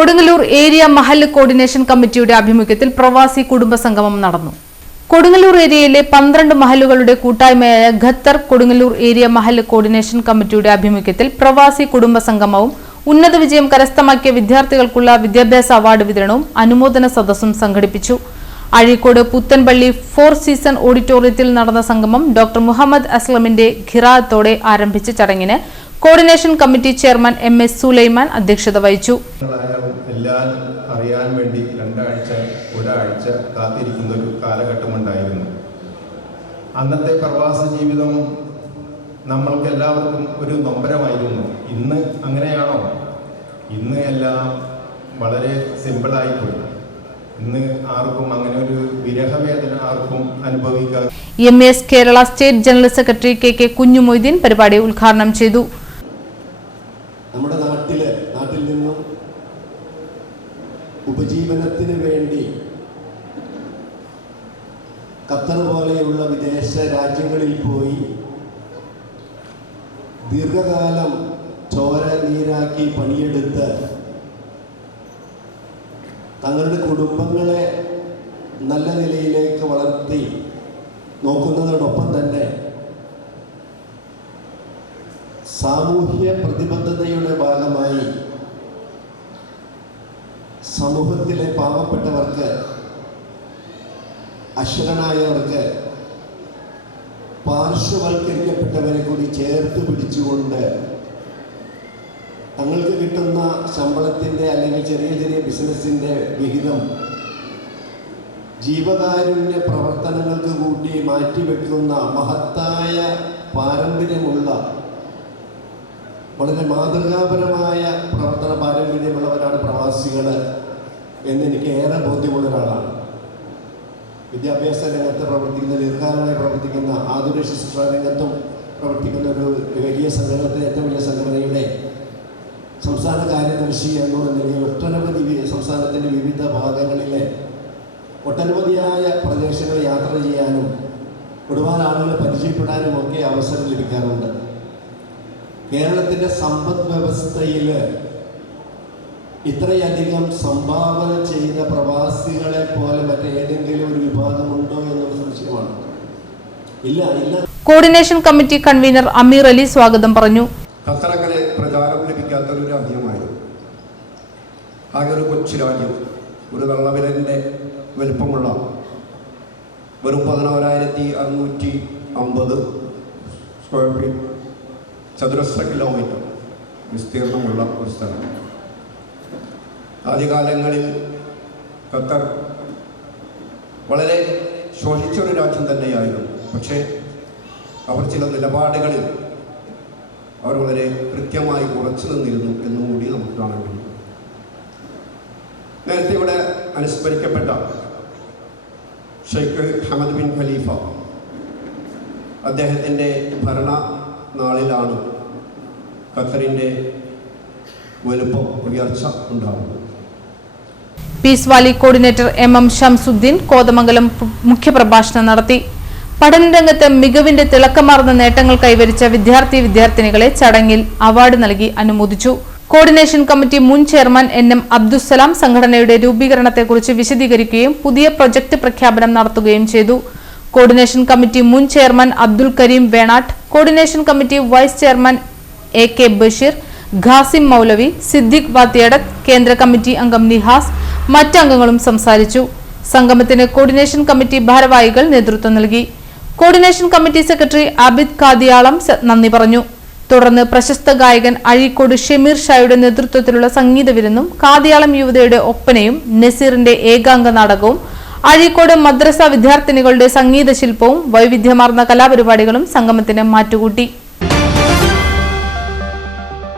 Kodungallur area മഹല്ല് coordination കമ്മിറ്റിയുടെ ആഭിമുഖ്യത്തിൽ പ്രവാസി കുടുംബ സംഗമം നടന്നു. കൊടുങ്ങല്ലൂർ ഏരിയയിലെ 12 മഹല്ലുകളുടെ കൂട്ടായ്മയായ ഖത്തർ കൊടുങ്ങല്ലൂർ ഏരിയ മഹല്ല് കോർഡിനേഷൻ കമ്മിറ്റിയുടെ ആഭിമുഖ്യത്തിൽ പ്രവാസി കുടുംബ സംഗമവും ഉന്നത വിജയം കരസ്ഥമാക്കിയ വിദ്യാർത്ഥികൾക്കുള്ള വിദ്യാഭ്യാസ അവാർഡ് വിതരണവും അനുമോദന സദസ്സും സംഘടിപ്പിച്ചു. അഴീക്കോട് പുത്തൻപള്ളി 4 സീസൺ ഓഡിറ്റോറിയത്തിൽ നടന്ന സംഗമം ഡോക്ടർ മുഹമ്മദ് അസ്ലമിന്റെ ഖിറാഅത്തോടെ ആരംഭിച്ച ചടങ്ങിന് coordination committee chairman MS Sulaiman അധ്യക്ഷത വഹിച്ചു. അറിയാൻ വേണ്ടി ഒരാഴ്ച കാത്തിരിക്കുന്ന ഒരു കാലഘട്ടമുണ്ടായിരുന്നു. അന്നത്തെ പ്രവാസ ജീവിതം നമ്മൾക്ക് എല്ലാവർക്കും ഒരു നൊമ്പരമായിരുന്നു. ഇന്ന് അങ്ങനെയാണോ? ഇന്ന് എല്ലാം വളരെ സിമ്പിളായിപ്പോയി. ഇന്ന് ആർക്കും അങ്ങനെ ഒരു വിരഹവേദന ആർക്കും അനുഭവിക്കാതെ. MS Kerala state general secretary KK Kunjumoideen പരിപാടി ഉദ്ഘാടനം ചെയ്തു. നമ്മുടെ നാട്ടിൽ നിന്നും ഉപജീവനത്തിന് വേണ്ടി ഖത്തർ പോലെയുള്ള വിദേശ രാജ്യങ്ങളിൽ പോയി ദീർഘകാലം ചോര നീരാക്കി പണിയെടുത്ത് തങ്ങളുടെ കുടുംബങ്ങളെ നല്ല നിലയിലേക്ക് വളർത്തി നോക്കുന്നതോടൊപ്പം തന്നെ സാമൂഹ്യ പ്രതിബദ്ധതയുടെ ഭാഗമായി സമൂഹത്തിലെ പാവപ്പെട്ടവർക്ക്, അശരണായവർക്ക്, പാർശ്വവൽക്കരിക്കപ്പെട്ടവരെ കൂടി ചേർത്ത് പിടിച്ചുകൊണ്ട് തങ്ങൾക്ക് കിട്ടുന്ന ശമ്പളത്തിൻ്റെ അല്ലെങ്കിൽ ചെറിയ ബിസിനസ്സിൻ്റെ വിഹിതം ജീവകാരുണ്യ പ്രവർത്തനങ്ങൾക്ക് കൂട്ടി മാറ്റിവെക്കുന്ന മഹത്തായ പാരമ്പര്യമുള്ള, വളരെ മാതൃകാപരമായ പ്രവർത്തന പാരമ്പര്യമുള്ളവരാണ് പ്രവാസികൾ എന്നെനിക്ക് ഏറെ ബോധ്യമുള്ള ഒരാളാണ്. വിദ്യാഭ്യാസ രംഗത്ത് പ്രവർത്തിക്കുന്ന, ദീർഘകാലമായി പ്രവർത്തിക്കുന്ന, ആധുനിക ശുശ്രൂഷ രംഗത്തും പ്രവർത്തിക്കുന്ന ഒരു വലിയ സംഘടനത്തെ, ഏറ്റവും വലിയ സംഘടനയുടെ സംസ്ഥാന കാര്യദർശി എന്നുള്ള നിലയിൽ ഒട്ടനവധി സംസ്ഥാനത്തിൻ്റെ വിവിധ ഭാഗങ്ങളിലെ ഒട്ടനവധിയായ പ്രദേശങ്ങൾ യാത്ര ചെയ്യാനും ഒരുപാട് ആളുകളെ പരിചയപ്പെടാനും ഒക്കെ അവസരം ലഭിക്കാറുണ്ട്. കേരളത്തിൻ്റെ സമ്പദ് വ്യവസ്ഥയിൽ ഇത്രയധികം സംഭാവന ചെയ്ത പ്രവാസികളെ പോലെ മറ്റേതെങ്കിലും ഒരു വിഭാഗമുണ്ടോ എന്നൊരു സംശയമാണ്. ഇല്ല. കോർഡിനേഷൻ കമ്മിറ്റി കൺവീനർ അമീർ അലി സ്വാഗതം പറഞ്ഞു. ഖത്തർ അങ്ങനെ പ്രചാരം ലഭിക്കാത്തൊരു രാജ്യമായിരുന്നു. ആകെ ഒരു കൊച്ചു രാജ്യം, ഒരു വെള്ളവിരലിൻ്റെ വലുപ്പമുള്ള വെറും 11,650 സ്ക്വയർ ഫീറ്റ് ചതുരശ്ര കിലോമീറ്റർ വിസ്തീർണമുള്ള ഒരു സ്ഥലം. ആദ്യകാലങ്ങളിൽ ഖത്തർ വളരെ ശോഷിച്ചൊരു രാജ്യം തന്നെയായിരുന്നു. പക്ഷേ അവർ ചില നിലപാടുകളിൽ അവർ വളരെ കൃത്യമായി ഉറച്ചു നിന്നിരുന്നു എന്നുകൂടി നമുക്ക് കാണാൻ കഴിയും. നേരത്തെ ഇവിടെ അനുസ്മരിക്കപ്പെട്ട ഷെയ്ഖ് ഹമദ് ബിൻ ഖലീഫ, അദ്ദേഹത്തിൻ്റെ ഭരണ നാളിലാണ് ഖത്തറിൻ്റെ വലുപ്പം, ഉയർച്ച ഉണ്ടാകുന്നത്. Peace valley coordinator MM Shamsuddin Kothamangalam മുഖ്യപ്രഭാഷണം നടത്തി. പഠനരംഗത്ത് മികവിന്റെ തിളക്കമാർന്ന നേട്ടങ്ങൾ കൈവരിച്ച വിദ്യാർത്ഥിനികളെ ചടങ്ങിൽ അവാർഡ് നൽകി അനുമോദിച്ചു. കോർഡിനേഷൻ കമ്മിറ്റി മുൻ ചെയർമാൻ NM അബ്ദുസ്സലാം സംഘടനയുടെ രൂപീകരണത്തെക്കുറിച്ച് വിശദീകരിക്കുകയും പുതിയ പ്രൊജക്ട് പ്രഖ്യാപനം നടത്തുകയും ചെയ്തു. കോർഡിനേഷൻ കമ്മിറ്റി മുൻ chairman Abdul Kareem Venatt, coordination committee vice chairman AK Basheer, Khasim Moulavi, Siddique Vathiyadath, കേന്ദ്ര കമ്മിറ്റി അംഗം നിഹാസ്, മറ്റംഗങ്ങളും സംസാരിച്ചു. സംഗമത്തിന് കോർഡിനേഷൻ കമ്മിറ്റി ഭാരവാഹികൾ നേതൃത്വം നൽകി. കോർഡിനേഷൻ കമ്മിറ്റി സെക്രട്ടറി ആബിദ് കാദിയാളം നന്ദി പറഞ്ഞു. തുടർന്ന് പ്രശസ്ത ഗായകൻ അഴീക്കോട് ഷമീർ ഷായുടെ നേതൃത്വത്തിലുള്ള സംഗീത വിരുന്നും കാദിയാളം യുവതയുടെ ഒപ്പനയും നസീറിന്റെ ഏകാംഗ നാടകവും അഴീക്കോട് മദ്രസ വിദ്യാർത്ഥിനികളുടെ സംഗീത ശില്പവും വൈവിധ്യമാർന്ന കലാപരിപാടികളും സംഗമത്തിന് മാറ്റുകൂട്ടി.